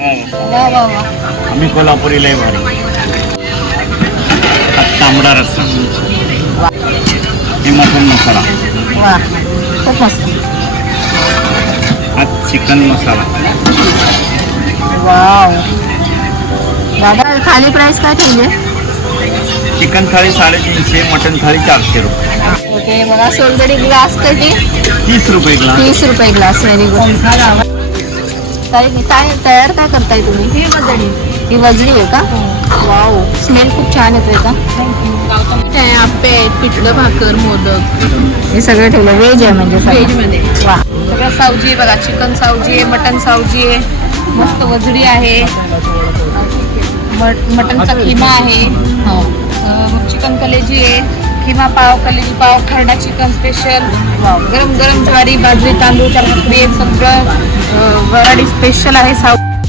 पांढरा रस्सा वा वा वा. आम्ही कोल्हापुरी लय भारी. हा तांबडा रस्सा, हे मटन मसाला, वा खूप मस्त. हा चिकन मसाला. वाव. दादा खाली प्राइस काय ठेवली? चिकन थाळी 350, मटन थाळी 400 रुपये. ओके. बघा सोलकढी ग्लास कधी 30 रुपये ग्लास. 30 रुपये ग्लास. Very good. काय तयार काय करताय तुम्ही? ही वजडी. ही वजडी आहे का? वाव. स्मेल खूप छान येतो याचा. काय आप्पे आहेत, पिठलं भाकर, मोदक, हे सगळं ठेवलं. व्हेज आहे म्हणजे व्हेज मध्ये. वा. सगळं सावजी आहे बघा. चिकन सावजी आहे, मटन सावजी आहे, मस्त वजडी आहे, मटनचा खिमा आहे, चिकन कलेजी आहे, खिमा पाव, कलेजी पाव, खरडा चिकन स्पेशल, गरम गरम ज्वारी बाजरी तांदूळच्या भाकरी, सगळं वराडी स्पेशल आहे साऊथ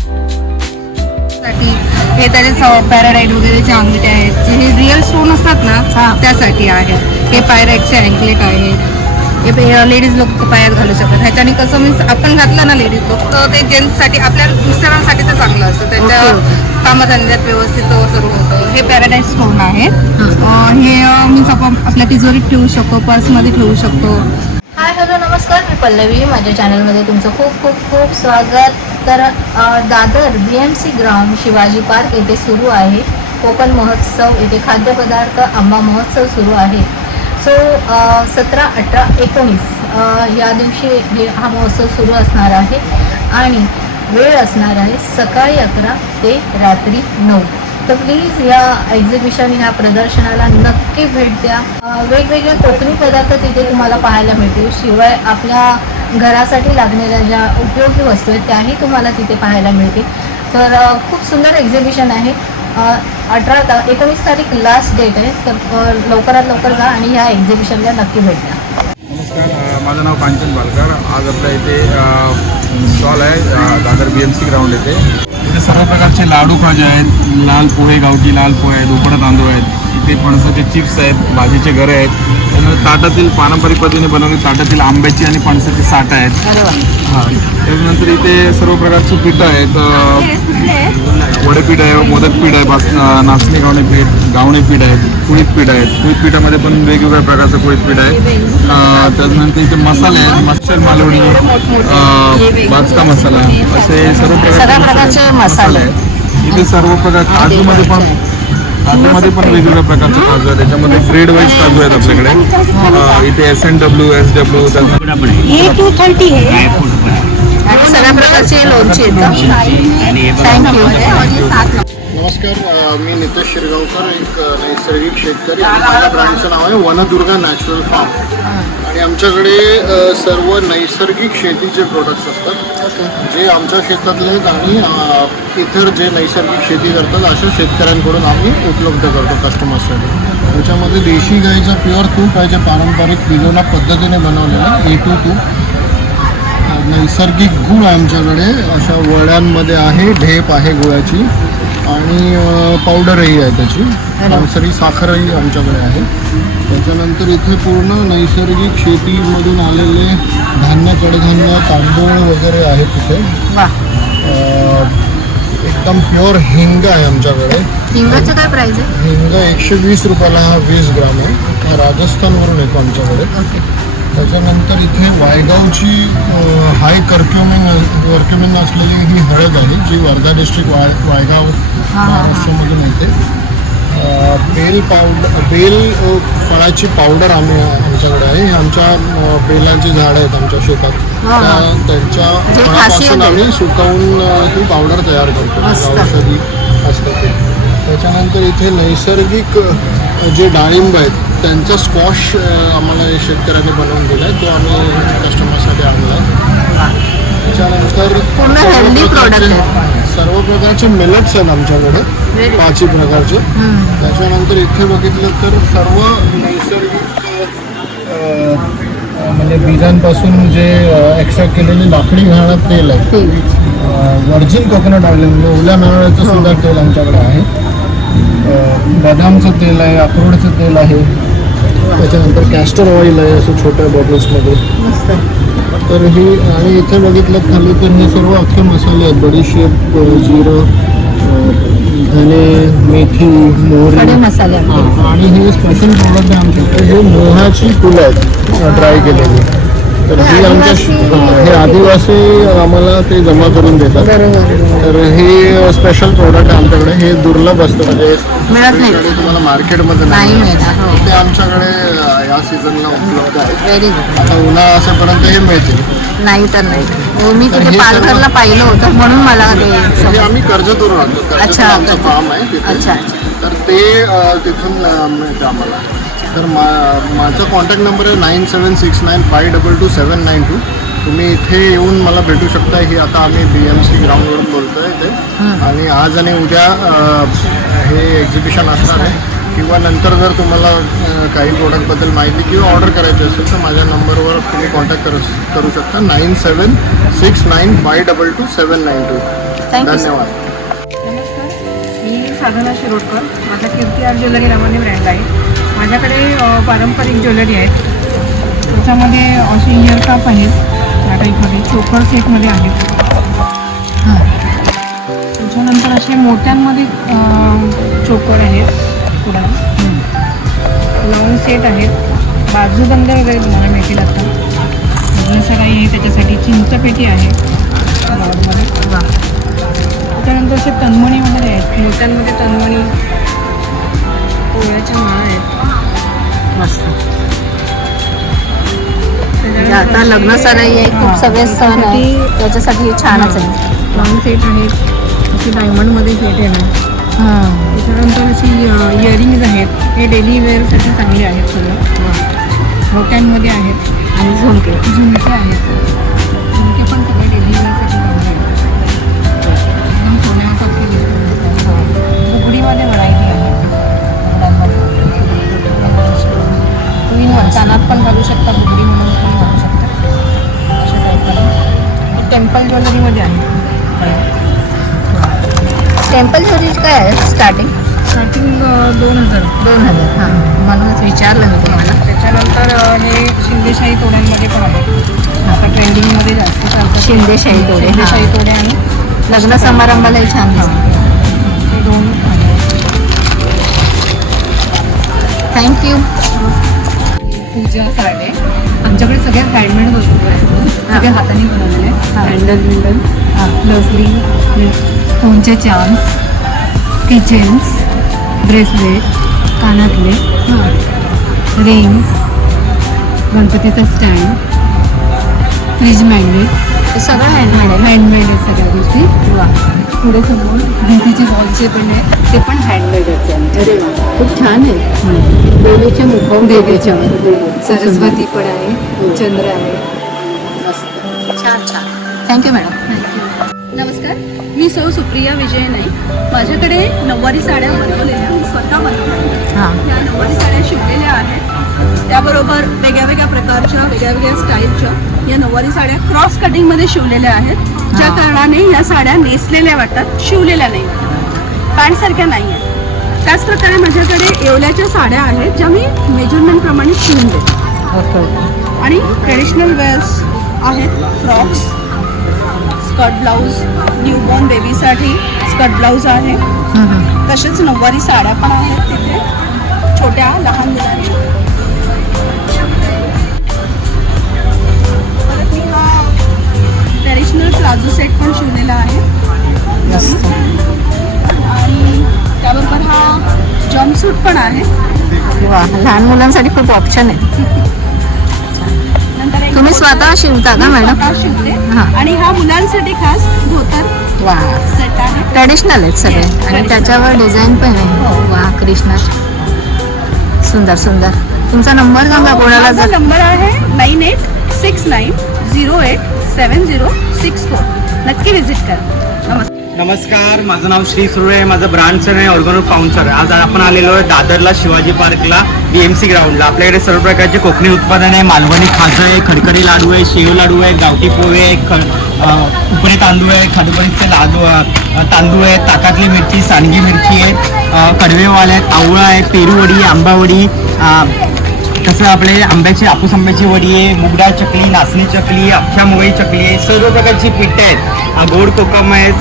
साठी. हे त्याचे पॅराडाईट वगैरेचे आंगठे आहेत, जे हे रिअल स्टोन असतात ना त्यासाठी आहेत. हे पायराईटचे अँकलेट आहेत. हे लेडीज लोक पायात घालू शकतात. ह्याच्याने कसं मीन्स आपण घातलं ना लेडीज लोक, तर ते जेंट्ससाठी आपल्या मिस्टरांसाठी तर चांगलं असतं. त्याच्या कामधंद्यात व्यवस्थित सर्व होतं. हे पॅराडाईज स्टोन आहेत. हे मीन्स आपण आपल्या तिजोरीत ठेवू शकतो, पर्समध्ये ठेवू शकतो. हाय हॅलो नमस्कार, मी पल्लवी. माझ्या चॅनलमध्ये तुमचं खूप खूप खूप स्वागत. तर Dadar BMC ground Shivaji park येथे सुरू आहे कोकण महोत्सव. येथे खाद्यपदार्थ आंबा महोत्सव सुरू आहे. सो 17, 18, 19 या दिवशी हा महोत्सव सुरू असणार आहे आणि वेळ असणार आहे सकाळी 11 ते रात्री 9. तर प्लीज या एक्झिबिशन, ह्या प्रदर्शनाला नक्की भेट द्या. वेगवेगळे कोकणी पदार्थ तिथे तुम्हाला पाहायला मिळतील. शिवाय आपल्या घरासाठी लागणाऱ्या ज्या उपयोगी वस्तू आहेत त्याही तुम्हाला तिथे पाहायला मिळतील. तर खूप सुंदर एक्झिबिशन आहे. 19 तारीख लास्ट डेट आहे. तर लवकरात लवकर जा आणि ह्या एक्झिबिशनला नक्की भेट द्या. नमस्कार, माझं नाव कांचन बालकर. आज आपल्या इथे स्टॉल आहे दादर BMC ग्राउंड येथे. इथे सर्व प्रकारचे लाडू खाजे आहेत, लाल पोहे, गावठी लाल पोहे आहेत, उकडा तांदूळ आहेत. इथे फणसाचे चिप्स आहेत, भाजीचे घरे आहेत. त्यानंतर ताटातील पारंपरिक पद्धतीने बनवलेली ताटातील आंब्याची आणि फणसाची साठ आहेत. हां, त्याच्यानंतर इथे सर्व प्रकारची पीठं आहेत. वडेपीठ आहे, मोदक पीठ आहे, नाचणी गावणी पीठ आहेत, कुळीत पीठ आहेत. कुळीत पीठामध्ये पण वेगवेगळ्या प्रकारचं कुळीत पीठ आहे. त्याच्यानंतर इथे मसाले आहेत, मच्छर मालवणी, भाजका मसाला, असे सर्व प्रकारचे मसाले आहेत. इथे सर्व प्रकार काजूमध्ये पण वेगवेगळ्या प्रकारचे काजू आहेत. त्याच्यामध्ये ग्रेड वाईज काजू आहेत आपल्याकडे. इथे SNW, SW, A230 आहे. सगळ्या प्रकारचे लोणचे आहेत. थँक्यू. नमस्कार, मी नितेश शिरगावकर, एक नैसर्गिक शेतकरी. आणि माझ्या ब्रँडचं नाव आहे वनदुर्गा नॅचरल फार्म. आणि आमच्याकडे सर्व नैसर्गिक शेतीचे प्रोडक्ट्स असतात जे आमच्या शेतातले आहेत आणि इतर जे नैसर्गिक शेती करतात अशा शेतकऱ्यांकडून आम्ही उपलब्ध करतो कस्टमर्ससाठी. त्याच्यामध्ये देशी गाईचं प्युअर तूप आहे, जे पारंपरिक बिलोना पद्धतीने बनवलेलं A2 तूप. नैसर्गिक गूळ आहे आमच्याकडे, अशा वड्यांमध्ये आहे, ढेप आहे गुळाची आणि पावडरही आहे त्याची. पावसरी साखरही आमच्याकडे आहे. त्याच्यानंतर इथे पूर्ण नैसर्गिक शेतीमधून आलेले धान्य, कडधान्य, तांदूळ वगैरे आहे तिथे. एकदम प्युअर हिंग आहे आमच्याकडे. हिंगाचं काय प्राइस आहे? हिंग 120 रुपयाला हा 20 ग्राम आहे. हा राजस्थानवरून येतो आमच्याकडे. त्याच्यानंतर इथे वायगावची हाय कर्क्युमिन असलेली ही हळद आहे, जी वर्धा डिस्ट्रिक्ट वायगाव महाराष्ट्रामधून येते. बेल फळाची पावडर आमच्याकडे आहे. आमच्या बेलांची झाडं आहेत आमच्या शेतात, त्यांच्या फळापासून आम्ही सुकवून ही पावडर तयार करतो, औषधी असतं ते. त्याच्यानंतर इथे नैसर्गिक जे डाळिंब आहेत त्यांचा स्क्वॉश आम्हाला शेतकऱ्यांनी बनवून दिला आहे, तो आम्ही कस्टमरसाठी आणला आहे. त्याच्यानंतर सर्व प्रकारचे मिलेट्स आहेत आमच्याकडे, 5 प्रकारचे. त्याच्यानंतर इथे बघितलं तर सर्व नैसर्गिक म्हणजे बीजांपासून जे एक्स्ट्रॅक्ट केलेले लाकडी घाणं तेल आहे, व्हर्जिन कोकोनट ऑइल म्हणजे ओल्या नारळाचं सुद्धा तेल आमच्याकडे आहे. बदामचं तेल आहे, अक्रोडचं तेल आहे. त्याच्यानंतर कॅस्टर ऑइल आहे असं छोट्या बॉटल्समध्ये. तर ही आणि इथे बघितलं खाली तर हे सर्व अख्खे मसाले आहेत. बडीशेप, जिरं, धने, मेथी, मोहरी. खडे मसाले आपले. हां, आणि हे स्पेशल प्रोडक्ट आहे आमच्याकडे. हे मोहाची फुलं आहेत ड्राय केलेली. तर ही आमच्या हे आदिवासी आम्हाला ते जमा करून देतात. तर हे स्पेशल प्रोडक्ट आहे आमच्याकडे. हे दुर्लभ असतं म्हणजे मिळत नाही. सगळीकडे तुम्हाला मार्केटमध्ये नाही नाही मिळणार. हो. ते आमच्याकडे या सीझनला उपलब्ध आहे. Very good. आता उन्हाळा असेपर्यंत हे मिळतील. नाही तर नाही. हो, मी तर तिथे हे पालघरला पाहिलं होतं म्हणून मला ते हे आम्ही कर्जतवरून आणतो. कर्जतला अच्छा, आमचं कर्जत. फार्म आहे तिथे. अच्छा. तर ते तिथून मिळतं आम्हाला. तर माझा कॉन्टॅक्ट नंबर आहे 9769522792. तुम्ही इथे येऊन मला भेटू शकता. ही आता आम्ही BMC ग्राउंडवरून बोलतोय इथे. आणि आज आणि उद्या हे एक्झिबिशन असणार आहे. किंवा नंतर जर तुम्हाला काही प्रोडक्टबद्दल माहिती किंवा ऑर्डर करायची असेल तर माझ्या नंबरवर तुम्ही कॉन्टॅक्ट करू शकता 9769522792. थँक्यू. धन्यवाद. नमस्कार, मी साधना शिरोडकर. माझा कीर्ती आर्ट ज्वेलरी नावाने ब्रँड आहे. माझ्याकडे पारंपरिक ज्वेलरी आहेत. त्याच्यामध्ये असे इयरकाप आहेत या टाईपमध्ये, चोकर सेटमध्ये आहेत. त्याच्यानंतर असे मोत्यांमध्ये चोकर आहेत, पुढं लॉंग सेट आहेत, बाजूबंद वगैरे तुम्हाला मिळतील. आता सराई आहे, त्याच्यासाठी चिंचपेटी आहे ब्लाउजमध्ये. त्याच्यानंतर असे तन्मणी वगैरे आहेत, मोत्यांमध्ये तन्मणी, पोळ्याच्या माळा आहेत मस्त. त्याच्यानंतर आता लग्न सराई आहे, खूप सगळे सण आहे, त्याच्यासाठी हे छानच आहे. लॉंग सेट आहेत, असे डायमंडमध्ये सेट येणार. त्याच्यानंतर अशी इयरिंग्ज आहेत, हे डेली वेअरसाठी चांगले आहेत. सगळं मोत्यांमध्ये आहेत आणि झुमके. झुमके आहेत. झुमके पण सगळे डेली वेअरसाठी चांगले आहेत. एकदम सोन्यासारखे दिसतात. बुगडीमध्ये व्हरायटी आहे. तुम्ही कानात पण घालू शकता, बुगडी म्हणून पण घालू शकता. अशा टाईपमध्ये टेम्पल ज्वेलरीमध्ये आहे. टेम्पल ज्वेलरी काय आहे स्टार्टिंग? स्टार्टिंग 2000. 2000. हां, म्हणूनच विचारलं मी तुम्हाला. त्याच्यानंतर हे शिंदेशाही तोड्यांमध्ये पण आहे. आता ट्रेंडिंगमध्ये जास्त चालतं शिंदेशाही तोडे. शिंदेशाही तोडे आणि लग्न समारंभालाही छान दिसतं. हे दोन आहे. थँक्यू. पूजा साडे आमच्याकडे सगळ्या हँडमेड वस्तू आहेत. सगळ्या हाताने बनवलेले. हँडल लसली, फोनचे चार्म्स, किचन्स, ब्रेसलेट, कानातले, रिंग्स, गणपतीचा स्टँड, फ्रीज मॅग्नेट, हे सगळं हँडमेड आहे. हँडमेड आहेत सगळ्या गोष्टी. पुढे समोर भिंतीचे वॉलचे पण आहेत, ते पण हँडमेडच आहे. अरे वा, खूप छान आहे. देवीचे मुखवटे. देवीच्या सरस्वती पण आहे, चंद्र आहे. छान छान. Thank you madam. नमस्कार, मी सौ सुप्रिया विजय नाईक. माझ्याकडे नऊवारी साड्या बनवलेल्या मी स्वतः बनवल्या. हां. या नऊवारी साड्या शिवलेल्या आहेत. त्याबरोबर वेगळ्या वेगळ्या प्रकारच्या वेगळ्या वेगळ्या स्टाईलच्या या नऊवारी साड्या क्रॉस कटिंगमध्ये शिवलेल्या आहेत. ज्या कारणाने या साड्या नेसलेल्या वाटतात, शिवलेल्या नाही वाटतात, पॅन्टसारख्या नाही आहेत. त्याचप्रकारे माझ्याकडे येवल्याच्या साड्या आहेत ज्या मी मेजरमेंटप्रमाणे शिवून देते. आणि ट्रेडिशनल वेअर्स आहेत, फ्रॉक्स, स्कर्ट ब्लाऊज, न्यूबॉर्न बेबीसाठी स्कर्ट ब्लाऊज आहे. तसेच नऊवारी साड्या पण आहेत तिथे, छोट्या लहान मुलांच्या. परत मी हा ट्रेडिशनल प्लाझो सेट पण शिवलेला आहे. आणि त्याबरोबर हा जम्पसूट पण आहे. वा, लहान मुलांसाठी खूप ऑप्शन आहे. नंतर एक तुम्ही स्वतः शिवता का मी मॅडम? स्वतः शिवते. हां. आणि हा मुलांसाठी खास धोतर वा, सेट आहे. ट्रेडिशनल आहेत सगळे. आणि त्याच्यावर डिझाईन पण आहे. वा, कृष्णा, सुंदर सुंदर. तुमचा नंबर सांगा कोणाला माझा जर. नंबर आहे 9869087064. नक्की विजिट करा. नमस्कार. नमस्कार, माझं नाव श्री सुरे आहे. माझं ब्रांचचं आहे ऑर्गॅनिक पाऊंसर. आज आपण आलेलो आहे दादरला, शिवाजी पार्कला, BMC ग्राउंडला. आपल्याकडे सर्व प्रकारचे कोकणी उत्पादन आहे. मालवणी खाजं आहे, खडखडी लाडू आहे, शेव लाडू आहे, गावठी पोहे आहे, उकडे तांदूळ आहे, खादुपरीचे लाडू तांदूळ आहे, ताकातली मिरची, सांडगी मिरची आहे, कडवेवाल आहेत, आवळा आहे, पेरूवडी, आंबावडी, तसं आपले आंब्याची हापूस आंब्याची वडी आहे, मुगडाळ चकली, नाचणी चकली, अख्ख्या मुगाची चकली आहे, सर्व प्रकारची पिठं आहेत. गोड कोकम आहे,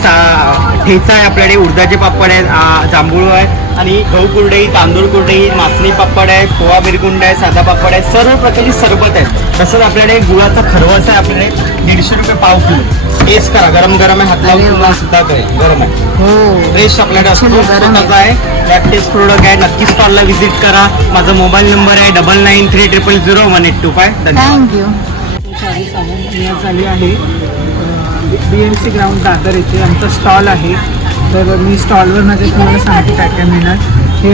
ठेचा आहे आपल्याकडे, उडदाचे पापड आहेत, जांभूळ आहे आणि गहू कुरडई, तांदूळ कुरडई, नाचणी पापड आहे, पोहा बिरकुंड आहे, साधा पापड आहे, सर्व प्रकारची सरबत आहे. तसंच आपल्याकडे गुळाचा खरवस आहे आपल्याकडे 150 रुपये पाव किलो. टेस्ट करा, गरम गरम आहे, हात लावून तुम्हाला सुद्धा करेल, गरम आहे, हो फ्रेश आपल्याकडे असतो, स्वतःचा आहे, लॅब टेस्ट प्रोडक्ट आहे. नक्कीच स्टॉलला व्हिजिट करा. माझा मोबाईल नंबर आहे 9930001825. धन्यवाद. थँक्यू. चारी साबण झाली आहे BMC ग्राउंड दादर येथे आमचा स्टॉल आहे. तर मी स्टॉलवर माझे तुम्हाला सांगते काय काय मिळणार. हे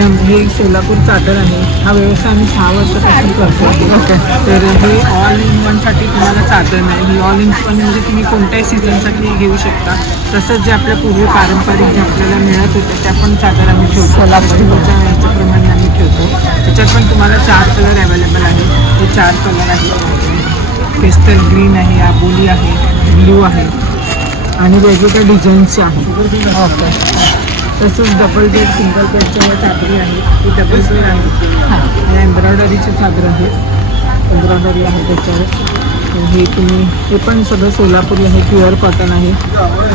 सोलापूर चादर आहे. हा व्यवसाय आम्ही 6 वर्षापासून करतो. ओके. तर हे ऑल इन वनसाठी तुम्हाला चादर नाही. ही ऑल इन वन म्हणजे तुम्ही कोणत्याही सीझनसाठी घेऊ शकता. तसंच जे आपल्या पूर्वी पारंपरिक जे आपल्याला मिळत होते त्या पण चादर आम्ही ठेवतो. सोलापूरच्या याच्याप्रमाणे आम्ही ठेवतो. त्याच्यात पण तुम्हाला 4 कलर अवेलेबल आहे. हे 4 कलर आहेत. पेस्टल ग्रीन आहे, आबोली आहे, ब्ल्यू आहे आणि वेगवेगळ्या डिझाईन्सचे आहे. ओके. तसंच डबल बेड, सिंगल बेडच्या या चादरी आहे. ही डबल बेड आहे. या एम्ब्रॉयडरीचे चादर आहे. एम्ब्रॉयडरी आहे त्याच्यावर. हे हे पण सगळं सोलापुरी आहे, प्युअर कॉटन आहे.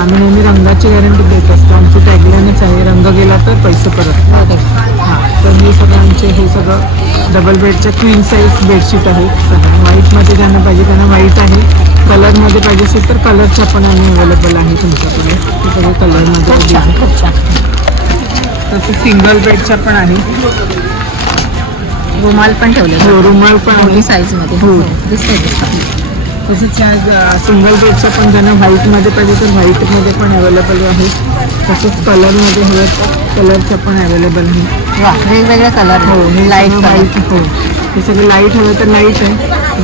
आम्ही नेहमी रंगाची गॅरंटी देत असतो. आमची टॅगलाईनच आहे, रंग गेला तर पैसे परत. हां, तर हे सगळं हे सगळं डबल बेडच्या क्वीन साईज बेडशीट आहे. सगळं व्हाईटमध्ये ज्यांना पाहिजे त्यांना व्हाईट आहे. कलरमध्ये पाहिजे असेल तर कलरच्या पण आम्ही अवेलेबल आहे तुमच्याकडे. हे सगळे कलरमध्ये तसं सिंगल बेडच्या पण आहे. रुमाल पण ठेवले. हो, रुमाल पण आहे साईजमध्ये. हो. दिसते. तसंच ह्या सिंगल बेडच्या पण ज्यांना व्हाईटमध्ये पाहिजे तर व्हाईटमध्ये पण अवेलेबल आहे. तसंच कलरमध्ये हवं तर कलरच्या पण अवेलेबल आहे. वा, वेगवेगळे कलर. हो, हे लाईट सगळं व्हाईट. हो, हे सगळं लाईट हवं तर लाईट आहे,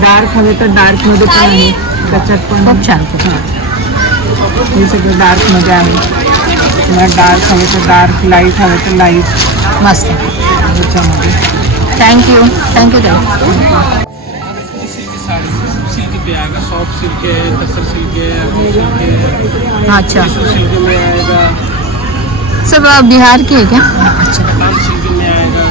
डार्क हवे तर डार्कमध्ये पण आहे. त्याच्यात पण खूप छान. हां, हे सगळं डार्कमध्ये आहे. तुम्हाला डार्क हवे तर डार्क, लाईट हवे तर लाईट मस्त. ह्याच्यामध्ये. थँक्यू. ताई. सिल्क पे आएगा, सॉफ्ट सिल्क है, टसर सिल्क है, अच्छा, सिल्क में आएगा, सब बिहार के है क्या? अच्छा, लाल सिल्क में आएगा.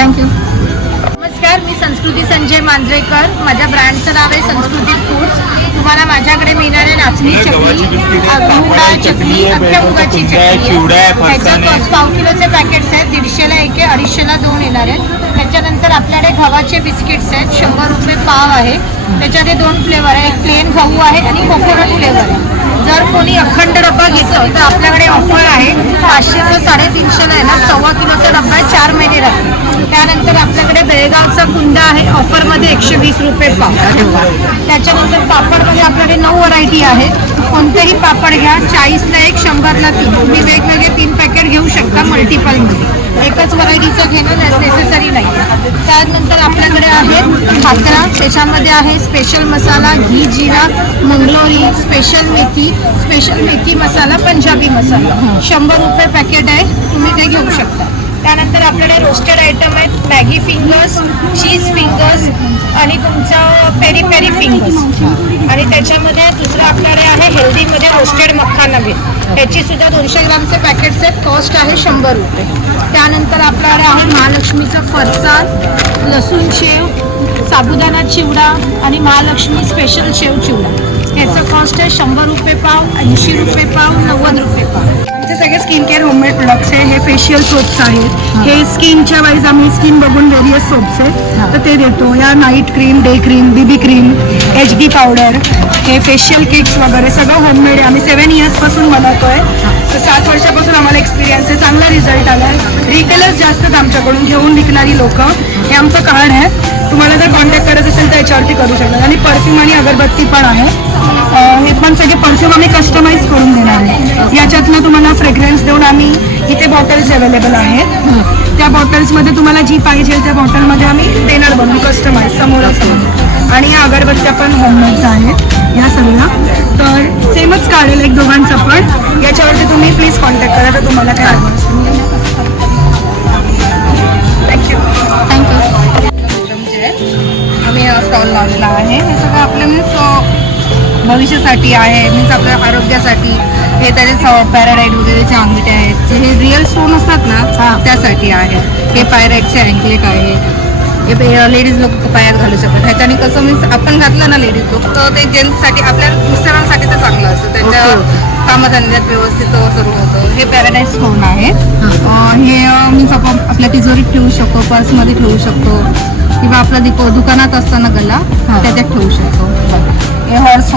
थँक्यू. नमस्कार, मी संस्कृती संजय मांजरेकर. माझ्या ब्रँडचं नाव आहे संस्कृती फूड्स. तुम्हाला माझ्याकडे मिळणारे नाचणी चकली, मुगडाळ चकली, अख्ख्या मुगाची चकली आहे. ह्याच्या पाव किलोचे पॅकेट्स आहेत. 150ला 1 आहे, 250ला 2 येणार आहेत. त्याच्यानंतर आपल्याकडे गव्हाचे बिस्किट्स आहेत. 100 रुपये पाव आहे. त्याच्यामध्ये 2 फ्लेवर आहे, एक प्लेन गहू आहे आणि कोकोनट फ्लेवर आहे. जर कोणी अखंड डब्बा घेतलं तर आपल्याकडे ऑफर आहे. 500चं 350ला येणार. 1.25 किलोचा डब्बा आहे, 4 महिने राहते. त्यानंतर आपल्याकडे बेळगावचा कुंदा आहे, ऑफरमध्ये 120 रुपये पाव. त्याच्यानंतर पापडमध्ये आपल्याकडे 9 व्हरायटी आहे. कोणतेही पापड घ्या, 40ला 1, 100ला 3. तुम्ही वेगवेगळे 3 पॅकेट घेऊ शकता मल्टिपलमध्ये. एकच व्हरायटीचं घेणं नेसेसरी नाही. त्यानंतर आपल्याकडे आहे भाकरा, त्याच्यामध्ये आहे स्पेशल मसाला, घी जिरा, मंगलोरी, स्पेशल मेथी मसाला, पंजाबी मसाला. 100 रुपये पॅकेट आहे, तुम्ही ते घेऊ शकता. त्यानंतर आपल्याकडे रोस्टेड आयटम आहेत, मॅगी फिंगर्स, चीज फिंगर्स आणि तुमचा पेरी पेरी फिंगर्स. आणि त्याच्यामध्ये दुसरं आपल्याकडे आहे हेल्दीमध्ये रोस्टेड मक्खा नव्हे. ह्याची सुद्धा 200 ग्रामचे पॅकेट्स आहेत. कॉस्ट आहे 100 रुपये. त्यानंतर आपल्याकडे आहे महालक्ष्मीचा फरसाण, लसूण शेव, साबुदाणा चिवडा आणि महालक्ष्मी स्पेशल शेव चिवडा. ह्याचं कॉस्ट आहे 100 रुपये पाव, 80 रुपये पाव, 90 रुपये पाव. आमचे सगळे स्किन केअर होममेड प्रोडक्ट्स आहे. हे फेशियल सोप्स आहेत. हे स्किनच्या वाईज आम्ही स्किन बघून वेरियस सोप्स आहेत तर ते देतो. या night cream, day cream, BB cream, HD powder, हे फेशियल किट्स वगैरे सगळं होममेड आहे. आम्ही 7 इयर्सपासून बनवतोय. तर 7 वर्षापासून आम्हाला एक्सपिरियन्स आहे. चांगला रिझल्ट आला आहे. रिटेलर्स जास्त आहेत आमच्याकडून घेऊन विकणारी लोक. हे आमचं कार्ड आहे. तुम्हाला जर कॉन्टॅक्ट करायचं असेल तर याच्यावरती करू शकता. आणि परफ्यूम आणि अगरबत्ती पण आहे. हे पण सगळे परफ्यूम आम्ही कस्टमाइज करून देणार आहे. याच्यातनं तुम्हाला फ्रेग्रन्स देऊन आम्ही इथे बॉटल्स अवेलेबल आहेत. त्या बॉटल्समध्ये तुम्हाला जी पाहिजे त्या बॉटलमध्ये आम्ही देणार बनवून कस्टमाइज समोरासमोर. आणि या अगरबत्त्या पण होममेड्स आहेत ह्या सगळ्या. तर सेमच काढेल एक दोघांचं पण. याच्यावरती तुम्ही प्लीज कॉन्टॅक्ट करा तर तुम्हाला काय ॲडव्हान्स. थँक्यू. आम्ही स्टॉल लावलेला आहे. हे सगळं आपल्या मीन्स भविष्यासाठी आहे, मीन्स आपल्या आरोग्यासाठी. हे त्याचे पॅराडाईट वगैरेचे अंगठे आहेत. हे रिअल स्टोन असतात ना त्यासाठी आहे. हे पायराईटचे अँकलेट आहे. हे लेडीज लोक पायात घालू शकतात. ह्याच्याने कसं मीन्स आपण घातलं ना लेडीज लोक तर ते जेंट्ससाठी आपल्या मिस्टरांसाठी ते चांगलं असतं. त्यांच्या कामधंद्यात व्यवस्थित सर्व होतं. हे पॅराडाईज स्टोन आहे. हे मीन्स आपण आपल्या तिजोरीत ठेवू शकतो, पर्समध्ये ठेवू शकतो किंवा आपला दुकानात असताना गला त्याच्यात ठेवू शकतो. हे हॉर्स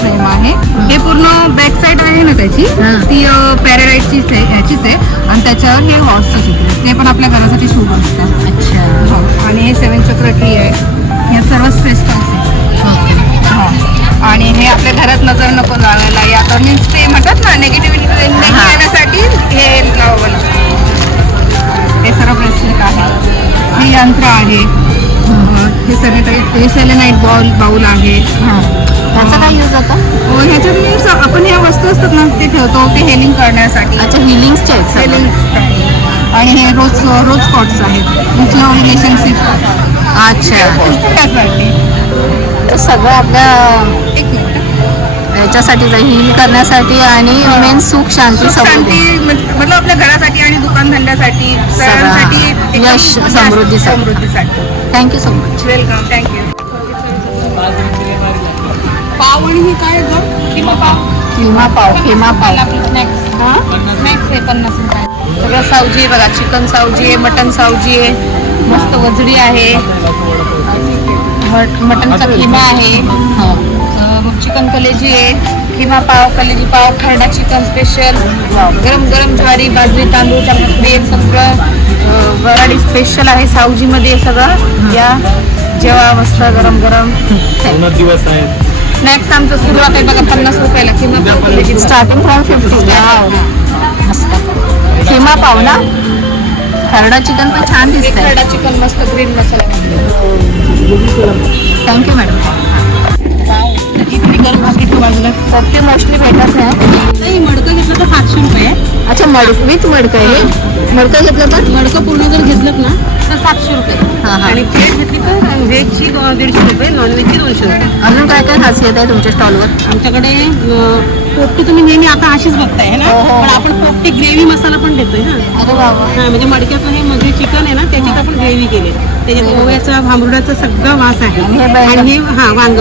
फ्रेम आहे. हे पूर्ण बॅक साईड आहे ना त्याची ती पॅराडाईजचीच आहे, ह्याचीच आहे आणि त्याच्यावर हे हॉर्सचं चित्र आहे. ते पण आपल्या घरासाठी शुभ असतं. अच्छा. हो. आणि हे 7 चक्र ट्री आहे. हे सर्व स्पेस्टन्स आहे. हो. आणि हे आपल्या घरात नजर नको लावायला या तर मीन्स ते म्हणतात ना निगेटिव्हिटी येण्यासाठी हे लावलं. हे सर्व ब्रेसलेट आहे. हे यंत्र आहे. हे हे सेलेनाईट बाउल आहे. त्याचा काय यूज होता? ह्याच्यात मीन्स आपण ह्या वस्तू असतात ना ते ठेवतो ते हेलिंग करण्यासाठी. अच्छा, हिलिंगचे आहेत हेलिंग. आणि हे रोज कॉट्स आहेत. Love relationship. अच्छा, त्यासाठी तर सगळं आपल्या एक मिनिट याच्यासाठी हील करण्यासाठी आणि मेन सुख शांती समृद्धी शांती मतलब आपल्या घरासाठी आणि दुकान धंद्यासाठी सगळ्यांसाठी एकदम यश, समृद्धीसाठी. समृद्धीसाठी. Thank you so much. Welcome. Thank you. पाव आणि हे काय गं? खिमा पाव. स्नॅक्स आहे 50 रुपये. सगळं सावजी आहे बघा. चिकन सावजी आहे, मटन सावजी आहे, मस्त वजडी आहे, मटनचा खिमा आहे, चिकन कलेजी आहे, खिमा पाव, कलेजी पाव, खरडा चिकन स्पेशल, गरम गरम ज्वारी बाजरी तांदूळ भाकरी सगळं वराडी स्पेशल आहे सावजीमध्ये. सगळं या जेव्हा मस्त गरम गरम दिवस आहेत. स्नॅक्स आमचं सुरुवात आहे बघा 50 रुपयाला. खिमा पाव कलेजी स्टार्टिंग फ्रॉम 50. मस्त खिमा पाव ना. खरडा चिकन पण छान दिसतंय. खरडा चिकन मस्त ग्रीन मसाला. Thank you madam. कोफ्ते मोस्टली भेटत नाही. मडकं घेतलं तर 700 रुपये. अच्छा, विथ मडकं आहे. मडकं घेतलं तर मडकं पूर्ण जर घेतलं ना तर 700 रुपये. हां हां. आणि प्लेट घेतली तर व्हेजची 150 रुपये, नॉनव्हेजची 200 रुपये. अजून काय काय खासियत आहे तुमच्या स्टॉलवर? आमच्याकडे पोपटी तुम्ही नेहमी आता अशीच बघताय है ना, पण आपण पोपटी ग्रेव्ही मसाला पण देतोय ना. अरे बाबा. हा म्हणजे मडक्यातलं हे मध्ये चिकन आहे ना त्याच्यात आपण ग्रेव्ही केली. त्याच्यात ओव्याचा भांबरुडाचा सगळा वास आहे. आणि हे वांग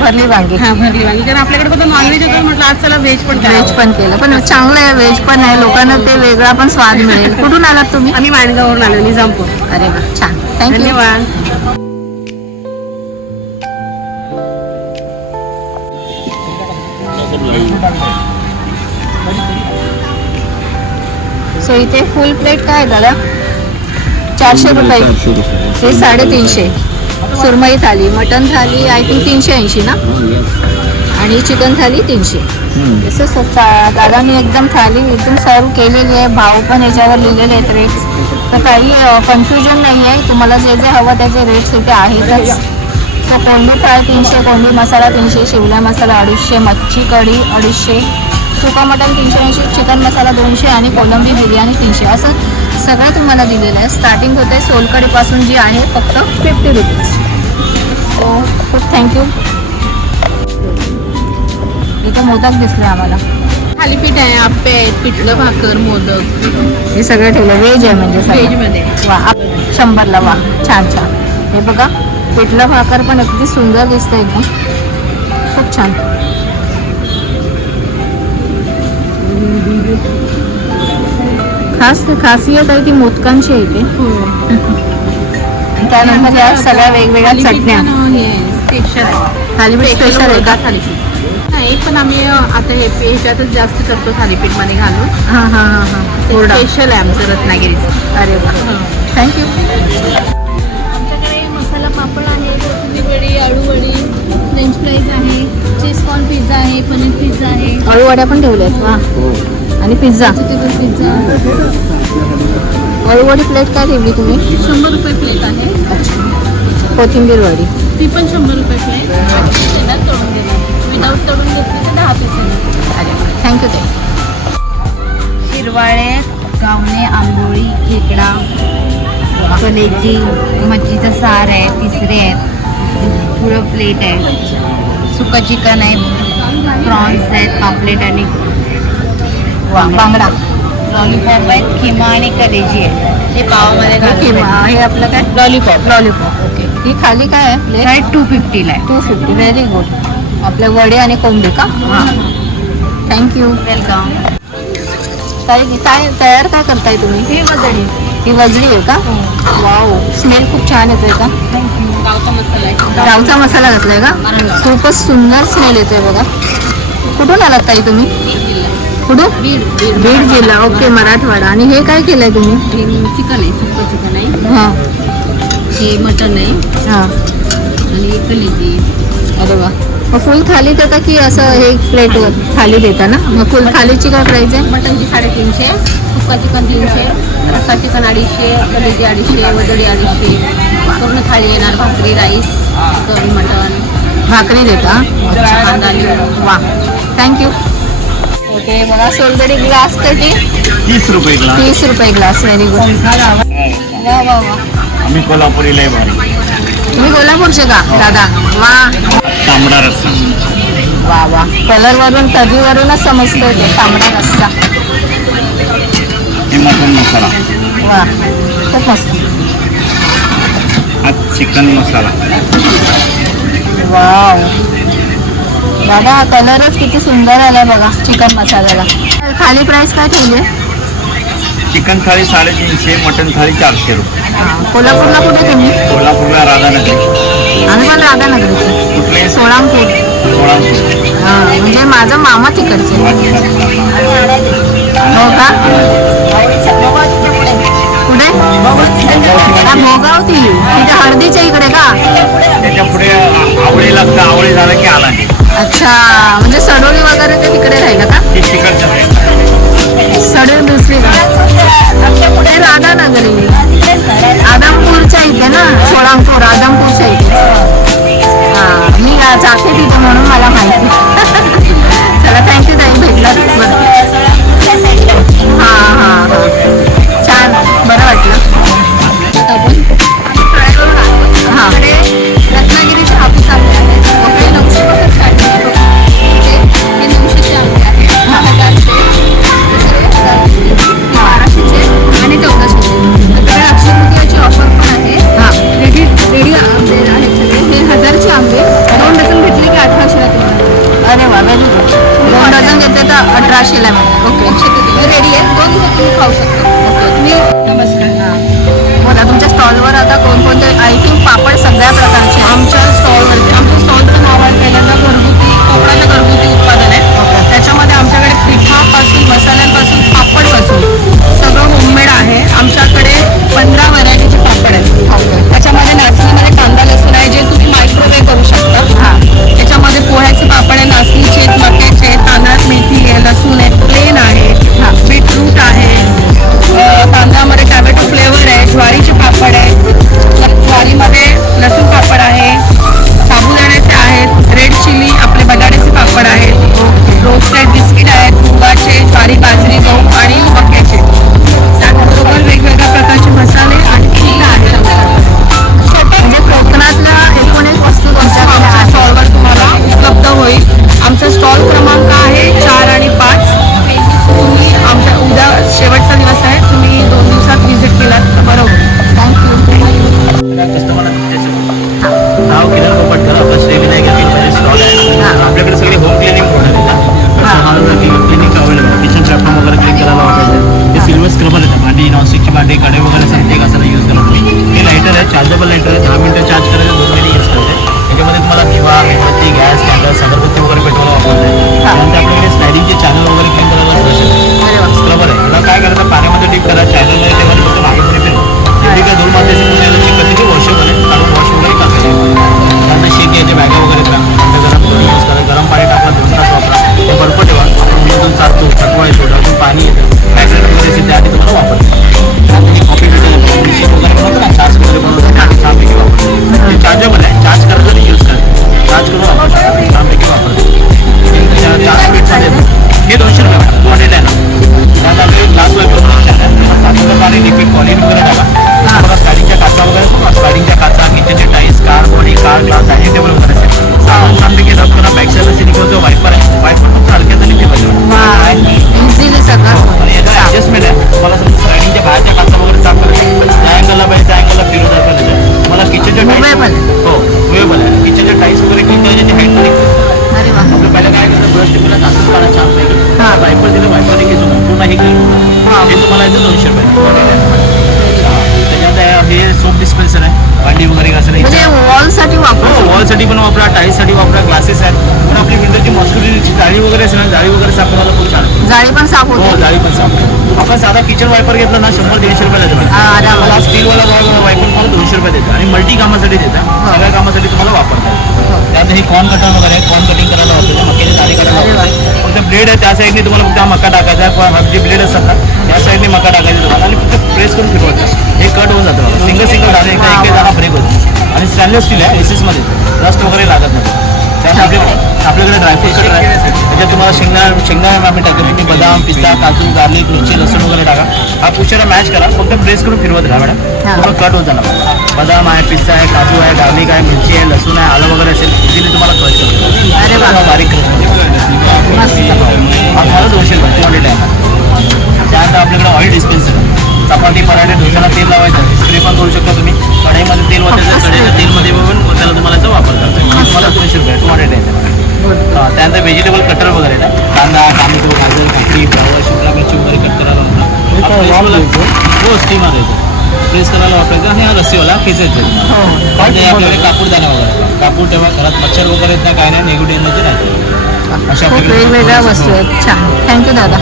भरली वांगी. भरली वांगी. कारण आपल्याकडे फक्त नॉनव्हेज होतं म्हटलं आज चला व्हेज पण व्हेज पण केलं पण चांगलं आहे. व्हेज पण आहे. लोकांना ते वेगळा पण स्वाद मिळेल. कुठून आलात तुम्ही? आम्ही माणगावरून आलो, निजामपूर. अरे वा, छान. थँक्यू. धन्यवाद. सो इथे फुल प्लेट काय आहे दादा? 400 रुपये. हे 350. सुरमई थाली, मटन थाली आय थिंक 380 ना. आणि चिकन थाली 300. तसं दादानी एकदम थाली एकदम सर्व केलेली आहे. भाव पण याच्यावर लिहिलेले आहेत रेट्स. तर काही कन्फ्युजन नाही आहे. तुम्हाला जे जे हवं त्याचे रेट्स इथे आहेतच. सो कोंबडी फ्राय 300, कोंबडी मसाला 300, शिवला मसाला 250, मच्छी कढी 250, सुका मटन 380, चिकन मसाला 200 आणि कोलंबी बिर्याणी 300. असं सगळं तुम्हाला दिलेलं आहे. स्टार्टिंग होते सोलकडीपासून जी आहे फक्त 50 रुपीज. सो खूप थँक्यू. इथं मोदक दिसले आम्हाला. थालीपीठ आहे, आप्पे आहेत, पिठलं भाकर, मोदक हे सगळं ठेवलं. व्हेज आहे म्हणजे सगळं. मध्ये. वा 100ला. वा छान छान. हे बघा पिठलं भाकर पण अगदी सुंदर दिसतं एकदम. खूप छान. खासियत आहे ती मोदकांची आहे इथे. त्यानंतर या सगळ्या वेगवेगळ्या चटण्या. थालीपीठ स्पेशल आहे का? थालीपीठ नाही पण आम्ही आता हे ह्याच्यातच जास्त करतो थालीपीठ मध्ये घालून. हां हां हां हां. स्पेशल आहे आमचं रत्नागिरीचं. अरे वा, थँक्यू. आमच्याकडे मसाला पापड आहे, कोथिंबीर वडी, आळू वडी, फ्रेंच फ्राईज आहे, चीज कॉर्न पिझ्झा आहे, पनीर पिझ्झा आहे, अळूवड्या पण ठेवल्या आहेत. वा. आणि पिझ्झा. Vegetable pizza. अळूवडी प्लेट काय ठेवली तुम्ही? 100 रुपये प्लेट आहे. कोथिंबीर वडी ती पण 100 रुपये प्लेट. तळून देणार. विदाऊट तळून घेतली तर 10 पीस येणार. अरे वा, थँक्यू ताई. शिरवाळे, गावणे, आंबोळी, खेकडा, कलेजी, मच्छीचं सार आहे, तिसरे आहेत, पुढं प्लेट आहे, सुका चिकन आहे, प्रॉन्स आहेत, पापलेट आणि वा, बांगडा. लॉलीपॉप आहेत, खिमा आणि कलेजी आहे. ते पावामध्ये घालून हे आपलं काय लॉलीपॉप. लॉलीपॉप. ओके. ही खाली काय आहे प्लेट? काय 250 ला आहे. 250. Very good. आपले वडे आणि कोंबडी का? हां. थँक्यू. वेलकम. काय काय तयार काय करताय तुम्ही? ही वजडी. ही वजडी आहे का? वाव, स्मेल खूप छान येतोय का? गावचा मसाला आहे. गावचा मसाला घातलाय का? खूपच सुंदर स्मेल येतोय बघा. कुठून आलात ताई तुम्ही? कुठून? बीड जिल्हा. ओके, मराठवाडा. आणि हे काय केलंय तुम्ही? चिकन आहे, सुक्कं चिकन आहे. हां हे मटन आहे हां. आणि कलेजी. अरे वा. मग फुल थाली देता की असं हे प्लेटवर थाली देता ना? मग फुल थालीची काय प्राईस आहे? मटनची 350, सुक्का चिकन 300, रस्सा चिकन 250, कलेजी 250, वजडी 250. पूर्ण थाळी येणार, भाकरी, राईस, चिकन, मटन, भाकरी देता? कांदा लिंबू. वा, थँक्यू. ओके, बघा सोलकढी ग्लास कधी 30 रुपये ग्लास. 30 रुपये ग्लास. Very good. वा वा वा. आम्ही कोल्हापुरीला आहे भारी. तुम्ही कोल्हापूरचे का दादा? वा तांबडा रस्सा. वा वा. कलरवरून तर्रीवरूनच समजतोय ते तांबडा रस्सा. हे मटन मसाला. वा, खूप मस्त. हा चिकन मसाला. वाव, दादा हा कलरच किती सुंदर आलाय बघा चिकन मसाल्याला. खाली प्राइस काय ठेवली? चिकन थाळी 350, मटन थाळी 400 रुपये. कोल्हापूरला कुठे तुम्ही? कोल्हापूरला राधानगरी. आम्ही पण राधानगरीचे. कुठले? सोळापूर. हां, म्हणजे माझा मामा तिकडचे. हो का? कुठे? भोगावती. तिथे हळदीच्या इकडे का? त्याच्या पुढे आवळी लागतं, आवळी झालं की आला. अच्छा, म्हणजे सडोली वगैरे ते तिकडे राहिलं का? ते तिकडचं आहे. सडोली दुसरी पुढे राधानगरी. आदमपूरच्या इथे ना, सोळापूर आदमपूरच्या इथे. हां, मी जाते तिथे म्हणून मला माहिती. चला, थँक्यू ताई, भेटलात. हां हां हां, छान, बरं वाटलं. हां, रत्नागिरीचे हापूस आंबे आहेत. ओके, 900 स्टार्टिंग आहे. हे 900चे आंबे आहेत. 1000चे, 1200चे आणि 1400चे. तर लक्ष्मीपूजेची ऑफर पण आहे. हां. रेडी आंबे आहेत सगळे. हे 1000चे आंबे 2 डझन घेतले की 1800ला तुम्हाला. अरे वा, व्हेरी गुड. 2 डझन घेतले तर 1800ला मिळेल. ओके, रेडी आहे. 2 दिवसात तुम्ही खाऊ शकता. तुम्ही नमस्कार. बोला, तुमच्या स्टॉलवर आता कोणकोणते? आय थिंक पापड सगळ्या प्रकारचे आहेत. आमच्या स्टॉलचं नाव आहे पहिल्यांदा घरगुती कोकणाचं घरगुती उत्पादन आहे. त्याच्यामध्ये आमच्याकडे पिठापासून मसाल्यांपासून पापडपासून सगळं होममेड आहे. आमच्याकडे 15 व्हरायटीचे पापड आहेत. त्याच्यामध्ये नाचणीमध्ये कांदा लसूण आहे, जे तुम्ही मायक्रोवेव्ह करू शकता. त्याच्यामध्ये पोह्याचे पापड आहे, नाचणीचे आहेत, मक्याचे आहेत, तांदळात मेथी आहे, लसूण आहे, प्लेन आहे, बीटरूट आहे, तांदळामध्ये टॅमॅटो फ्लेवर आहे, ज्वारीचे पापड आहे, ज्वारीमध्ये लसूण पापड आहे, साबुदाण्याचे आहेत, रेड चिली आपले बटाट्याचे पापड आहेत, रोस्टेड बिस्किट आहेत, मुगाचे, ज्वारी, बाजरी, गहू आणि मक्याचे. त्याचबरोबर वेगवेगळ्या प्रकारचे मसाले आणि पीठ आहेत आमच्याकडे. म्हणजे कोकणातल्या एकूण एक वस्तू आमच्या स्टॉलवर तुम्हाला उपलब्ध होईल. आमचा स्टॉल क्रमांक आहे 4 आणि 5. तुम्ही आमच्या उद्या शेवटचा दिवस आहे, तुम्ही 2 दिवसात व्हिजिट केलात तर बरं होईल. कस्टमरला नाव किरण पोपटकर, आपला श्री विनायक स्टॉल आहे. आपल्याकडे सगळे होम क्लिनिंग प्रोडक्ट आहेत. क्लिनिक अवेलेबल आहे. किचन प्लॅटफॉर्म वगैरे क्लीन करायला वापरायचं. ते सिल्वर स्क्रबर येतात. भांडी, नॉनस्टिकची भांडी, कढई वगैरे सगळे कसाला यूज करतो. हे लायटर आहे, चार्जेबल लायटर आहे. 10 मिनिटं चार्ज करायचं, 2 महिने यूज करायचे. त्याच्यामध्ये तुम्हाला दिवा, मेणबत्ती, गॅस, कॅन्डल्स, अगरबत्ती वगैरे पेटवायला वापरते. त्यानंतर आपल्याकडे स्लायडिंगचे चॅनल वगैरे क्लीन करायला स्क्रबर आहे. त्याला काय करायचं, पाण्यामध्ये डीप करा, चॅनलमध्ये तेव्हा फक्त मागे पुढे फिरवा. ठीक आहे, 2 माते कधी वॉशेबल आहे, कारण वॉश वगैरे टाकायचे. त्यानंतर शेक घ्यायचे, बॅगा वगैरे करा, गरम करून यूज करा. गरम पाणी टाकला, 2 तास वापरा. ते बर्फ ठेवा. आपण मुलातून चालतो, थकवायचो, डोळ्यातून पाणी येतं, मॅग्रेट वगैरे असेल त्याआधी तुम्हाला वापरतो. कॉफी वगैरे बनवतो ना, चार्ज वगैरे बनवतो, छानपैकी वापरतो. ते चार्जेबल आहे, चार्ज करायचं आणि यूज करायचं. चार्ज करून वापरू शकतो, छानपैकी वापरतो. चार्ज स्पीडमध्ये हे 200 रुपये क्वांटिटी आहे ना. त्यात आपले ग्लास वगैरे साखर पाणी लिक्विड क्वालिटी वगैरे टाका. तुम्हाला स्लायडिंगच्या काचा वगैरे बघा, स्लायडिंगच्या काचा, किचनचे tiles, car, body, car, glass, dining table वगैरे असेल. छानपैकी रब करा. बॅक साईडला सिलिकॉनचं वायपर आहे. वायपर फक्त हलक्यात आणि ठेवायचं. इझिली सगळं. आणि याचा ॲडजस्टमेंट आहे. हे क्लीन हे तुम्हाला येतं 200 रुपये. त्याच्यात हे सोप डिस्पेन्सर आहे, भांडी वगैरे घासायला. म्हणजे वॉलसाठी वापरू वॉलसाठी पण वापरा, टाईलसाठी वापरा, ग्लासेस आहेत. पण आपली विंडोची मॉस्किटोची जाळी वगैरे असेल ना, जाळी वगैरे साफ करायला खूप छान आहे. जाळी पण साफ हो, होते. जाळी पण साफ. आपण साधा किचन वायपर घेतला ना 100-150 रुपयाला देतो. आरामात. मला स्टीलवाला वायपर मला 200 रुपये देतो आणि मल्टी कामासाठी देतात. सगळ्या कामासाठी तुम्हाला वापरता येईल. त्यात हे कॉर्न कटर वगैरे आहे, कॉर्न कटिंग करायला वापरते, मक्याची दाढी करायला वापरते. फक्त ब्लेड आहे त्या साईडने तुम्हाला फक्त हा मका टाकायचा, किंवा जे ब्लेड असतात ना त्या साईडने मका टाकायचा तुम्हाला आणि फक्त प्रेस करून फिरवायचं. हे कट होऊन जातं बघा. सिंगल दाणे एक दाणा ब्रेक होतो आणि स्टेनलेस स्टील आहे, एसीसमध्ये रस्ट वगैरे लागत नाही. त्यात आपल्याकडे ड्रायफ्रूट कटर आहे, त्याच्यात तुम्हाला शेंगदाणा आम्ही टाकतो. तुम्ही बदाम, पिस्ता, काजू, गार्लिक, मिरची, लसूण वगैरे टाका. हा पुष्कळ मॅच करा, फक्त प्रेस करून फिरवत राहा मॅडम. तुम्हाला कट होत जाणार. बदाम आहे, पिस्ता आहे, काजू आहे, गार्लिक आहे, मिरची आहे, लसूण आहे, आलं वगैरे असेल इझिली तुम्हाला कट करतो. अरे वा. बारीक तुम्हाला 200 रुपये क्वांटिटी आहे. त्यानंतर आपल्याकडे ऑइल डिस्पेन्सर आहे. चपाती, पराठे, डोशाला तेल लावायचं, स्प्रे पण करू शकता तुम्ही. कढईमध्ये तेल वाटायचं, कढईच्या तेलमध्ये पण त्याला तुम्हाला याचा वापर करतो. तुम्हाला 200 रुपये क्वांटिटी आहे. त्यानंतर व्हेजिटेबल कटर वगैरे येतात. कांदा, टोमॅटो, गाजर, काकडी, फ्लावर, शिमला मिरची वगैरे कट करायला हो स्टीम आणायचं, प्रेस करायला वापरायचं आणि हा रस्सीवाला खेचायचं. म्हणजे आपल्याकडे कापूरदाना वगैरे, कापूर ठेवा घरात, मच्छर वगैरे येत नाही, काय नाही, निगेटिव्ह एनर्जी राहते. अशा खूप वेगवेगळ्या वस्तू आहेत. छान, थँक्यू दादा.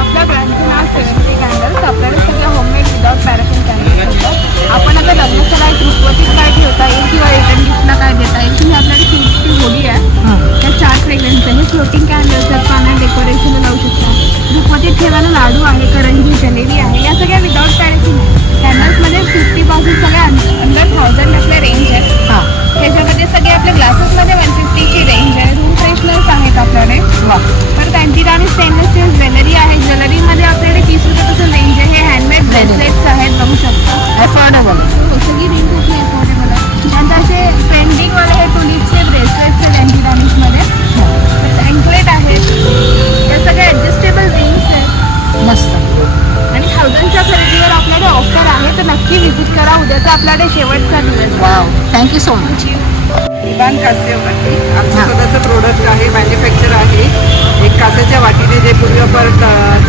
आपल्या ब्रँडचं नाव 70 कॅन्डल्स. आपल्याकडे सगळे होममेड विदाउट पॅराफिन कॅन्डल्स असतात. आपण आता लग्नाला एक रुखवतीत काय ठेवता येईल किंवा रिटर्न गिफ्टला काय देता येईल, ही आपल्याकडे फ्रूटची होडी आहे. त्या 4 फ्रेग्रन्स आहे. हे फ्लोटिंग कॅन्डल्स आहेत, पाण्यात डेकोरेशनला लावू शकता. रुखवतीत ठेवायला लाडू आहे, करंजी, जलेबी आहे. या सगळ्या विदाउट पॅराफिन कॅन्डल्समध्ये 50 सगळ्या अंडर 1000 आपल्या रेंज आहे. त्याच्यामध्ये सगळे आपल्या ग्लासेसमध्ये 150ची रेंज आहे. रूम फ्रेशनर्स आहेत आपल्याकडे. परत अँटिक आणि स्टेनलेस स्टील ज्वेलरी आहे. ज्वेलरीमध्ये आपल्याकडे 30 रुपयापासून रेंज आहे. हे हँडमेड ब्रेसलेट्स आहेत, बघू शकता. अफोर्डेबल. सगळी रेंज कुठली अफोर्डेबल आहे. त्यानंतर असे ट्रेंडिंगवाले हे टुलिपचे ब्रेसलेट्स आहेत अँटिक अँकलेट आहेत. या सगळ्या ॲडजस्टेबल रिंग्स आहेत मस्त. आणि 1000च्या खरेदीवर आपल्याकडे ऑफर आहे, तर नक्की व्हिजिट करा. उद्याचा आपल्याकडे शेवटचा दिवस. Wow, thank you so much. इवान कास्य वाटी आमचं स्वतःचं प्रोडक्ट आहे, मॅन्युफॅक्चर आहे. एक कासाच्या वाटीने जे पूर्वी आपण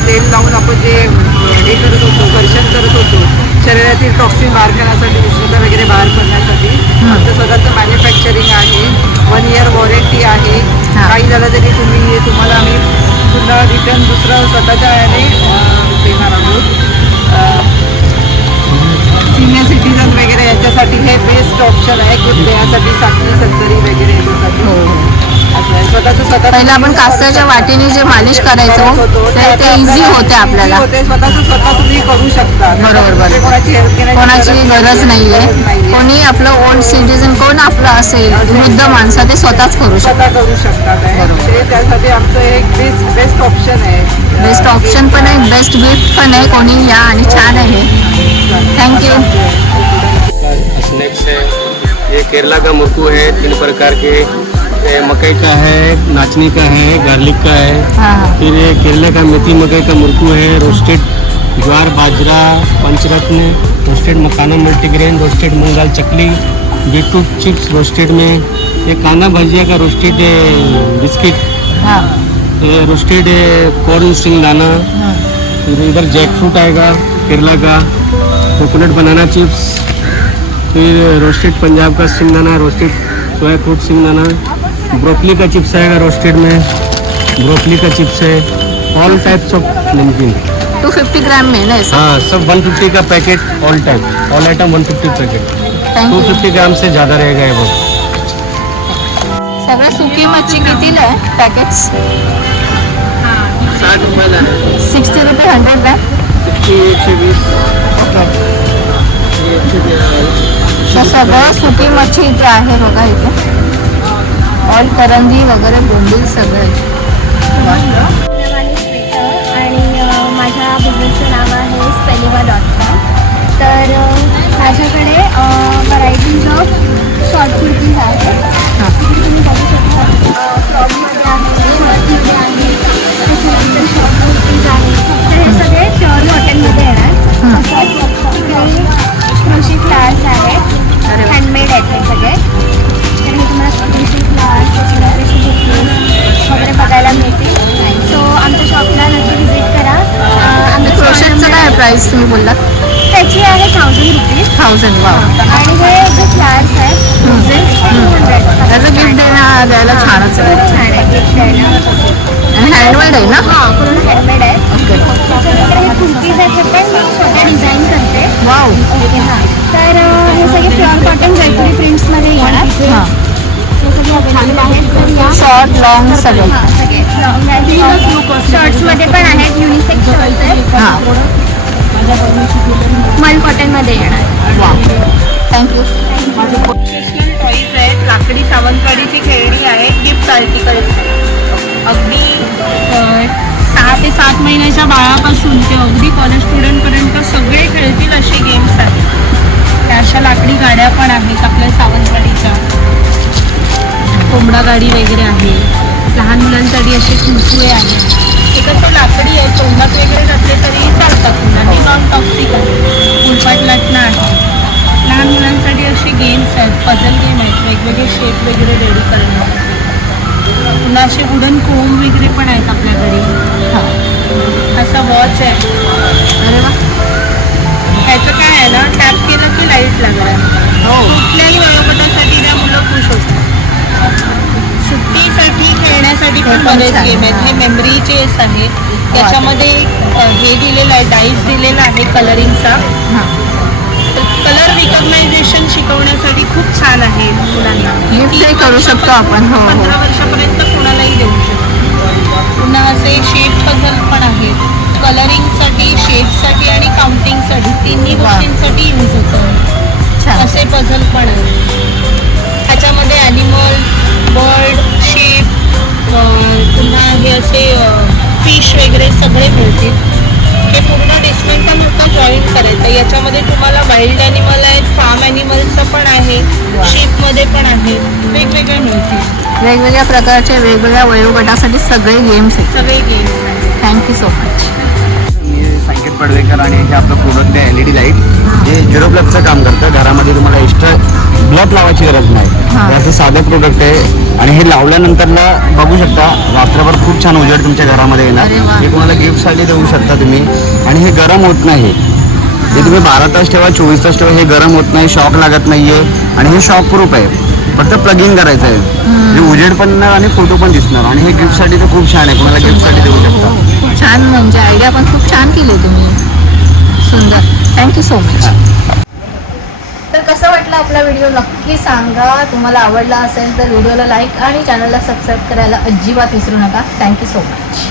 तेल लावून आपण जे हे करत होतो, घर्षण करत होतो, शरीरातील टॉक्सिन बाहेर करण्यासाठी, उष्णता वगैरे बाहेर करण्यासाठी आमचं स्वतःचं मॅन्युफॅक्चरिंग आहे. 1 इयर वॉरंटी आहे. काही झालं तरी तुम्हाला आम्ही पुन्हा रिटर्न दुसरं स्वतःच्या याने देणार आहोत. सिनियर सिटीजन वगैरे याच्यासाठी हे बेस्ट ऑप्शन आहे. यासाठी 60-70 वगैरे याच्यासाठी पहिला आपण कास्याच्या वाटीने जे मालिश करायचो ते इझी होते आपल्याला. स्वतः तुम्ही करू शकता. बरोबर. कोणाची गरज नाहीये. कोणी आपलं ओल्ड सिटीजन कोण आपलं असेल, वृद्ध माणसं, ते स्वतःच करू शकतात. करू शकतात. त्यासाठी आमचं एक बेस्ट ऑप्शन आहे. बेस्ट ऑप्शन पण आहे, बेस्ट गिफ्ट पण आहे. कोणी या आणि छान आहे. थँक्यू. स्नैक्स है, ये केरला का मुर्कू है, 3 प्रकार के. ये मकई का है, नाचनी का है, गार्लिक का है. फिर ये केरला का मेथी मकई का मुर्कू है, रोस्टेड ज्वार बाजरा पंचरत्न, रोस्टेड मखाना मल्टीग्रेन, रोस्टेड मूंग दाल चकली, बीटरूट चिप्स रोस्टेड में, ये कांदा भजिया का रोस्टेड बिस्किट, ये रोस्टेड कॉर्न स्ट्रिंग दाना. फिर इधर जैक फ्रूट आएगा केरला का, कोकोनट बनाना चिप्स, फिर रोस्टेड पंजाब का सिंगदाना, रोस्टेड सोया फ्रूट सिंगदाना, ब्रोकली का चिप्स आएगा रोस्टेड में, ब्रोकली का चिप्स है, ऑल टाइप्स ऑफ नमकीन. 250 ग्राम में ना ऐसा? हाँ, सब 150 का packet, all type, all item 150 packet. Thank you. 250 ग्राम से ज़्यादा रहेगा ये बहुत. सगळं सुकी मच्छी कितीला आहे पॅकेट्स? 60 रुपयाला आहे. 60 रुपये 100 ग्राम. 120. ओके. तर सगळं सुकी मच्छी इथे आहे बघा. इथे ऑल करंदी वगैरे बोंबील सगळं आहे. आणि माझ्या बिझनेसचं नाव आहे spelliva.com. तर माझ्याकडे व्हरायटीज ऑफ शॉर्ट कुर्तीज आहेत. तुम्ही बघू शकता. फ्रॉकमध्ये आहे, शॉर्टमध्ये आहे, त्याच्यानंतर शॉर्ट कुर्तीज आहे. तर हे सगळे प्युअर कॉटनमध्ये येणार. कृषी फ्लावर्स आहेत, हँडमेड आहेत हे सगळे. तर हे तुम्हाला कृषी फ्लावर्स, त्याच्यानंतर बुकेज वगैरे बघायला मिळतील. सो आमच्या प्राइस तुम्ही बोललात? त्याची आहे 1000 रुपीज 1000. वाव. आणि हे जे फ्लावर्स आहेत त्याचं गिफ्ट द्यायला छानच आहे. छान आहे गिफ्ट द्यायला. हँडमेड आहे ना? हां पूर्ण हँडमेड आहे. ओके. त्याच्यानंतर हे कुर्तीज आहेत हे पण मी स्वतः डिझाईन करते. वाव. हां तर हे सगळे प्युअर कॉटन जयपुरी प्रिंट्समध्ये येणार. हां. हे सगळे अवेलेबल आहेत तर या शॉर्ट लॉंग सगळे. शॉर्ट्समध्ये पण आहेत युनिसेक्स शॉर्ट्स आहेत. हां. मल कॉटनमध्ये येणार. वाव. थँक्यू. ट्रेडिशनल टॉईज आहेत, लाकडी सावंतवाडीची खेळणी आहेत, गिफ्ट आर्टिकल्स अगदी 6 ते 7 महिन्याच्या बाळापासून ते अगदी कॉलेज स्टुडंटपर्यंत सगळे खेळतील असे गेम्स आहेत. त्या अशा लाकडी गाड्या पण आहेत आपल्या सावंतवाडीच्या, कोंबडा गाडी वगैरे आहे. लहान मुलांसाठी असे कुरकुळे आहेत. ते कसं लाकडी आहे, तोंडात वगैरे घातले तरी चालतात आणि नॉन टॉक्सिक आहे. फुलपाट लाटणं आहे. लहान मुलांसाठी असे गेम्स आहेत, पझल गेम आहेत, वेगवेगळे शेप वगैरे रेडी करण्यासाठी. पुन्हा असे वुडन कोंब वगैरे पण आहेत आपल्याकडे. हां असा वॉच आहे. अरे वा. ह्याचं काय आहे ना, टॅप केलं की लाईट लागणार. कुठल्याही वयोगटासाठी त्या मुलं खुश होतात. सुट्टीसाठी खेळण्यासाठी पण बरेच गेम आहेत. हे मेमरी चेस आहे, त्याच्यामध्ये हे दिलेलं आहे, डाईस दिलेला आहे कलरिंगचा. कलर रिकॉग्नायझेशन शिकवण्यासाठी खूप छान आहे मुलांना. गिफ्टही करू शकतो आपण. हो 15 वर्षापर्यंत कोणालाही देऊ शकतो. पुन्हा असे शेप पझल पण आहेत, कलरिंगसाठी, शेपसाठी आणि काउंटिंगसाठी, तिन्ही गोष्टींसाठी यूज होतं. छान. असे पझल पण आहेत. ह्याच्यामध्ये ॲनिमल, बर्ड, शेप, पुन्हा हे असे फिश वगैरे सगळे मिळतील. हे पूर्ण डिस्मेंटल होतं, जॉईन करायचं. याच्यामध्ये तुम्हाला वाईल्ड ॲनिमल आहेत, फार्म ॲनिमल्सचं पण आहे, शेपमध्ये पण आहे, वेगवेगळे मिळतील. वेगवेगळ्या प्रकारचे वेगवेगळ्या वयोगटासाठी सगळे गेम्स आहेत. सगळे गेम्स आहेत. Thank you so much. मी संकेत पडवेकर आणि हे आपलं प्रोडक्ट आहे LED लाईट. हे 0 प्लगचं काम करतं. घरामध्ये तुम्हाला एक्स्ट्रा ब्लॉक लावायची गरज नाही. हे असं साधं प्रोडक्ट आहे आणि हे लावल्यानंतरला बघू शकता रात्रभर खूप छान उजेड तुमच्या घरामध्ये येणार. अरे वा. हे कोणाला गिफ्टसाठी देऊ शकता तुम्ही. आणि हे गरम होत नाही. हे तुम्ही 12 तास ठेवा, 24 तास ठेवा, हे गरम होत नाही, शॉक लागत नाहीये आणि हे शॉक प्रूफ आहे. फक्त प्लग इन करायचं आहे. म्हणजे उजेड पण नाही आणि फोटो पण दिसणार. आणि हे गिफ्टसाठी तर खूप छान आहे, कोणाला गिफ्टसाठी देऊ शकता. खूप छान, म्हणजे आयडिया पण खूप छान केली तुम्ही. सुंदर. Thank you so much. तर कसं वाटलं आपला व्हिडिओ नक्की सांगा. तुम्हाला आवडला असेल तर व्हिडिओला लाईक आणि चॅनलला सबस्क्राईब करायला अजिबात विसरू नका. Thank you so much.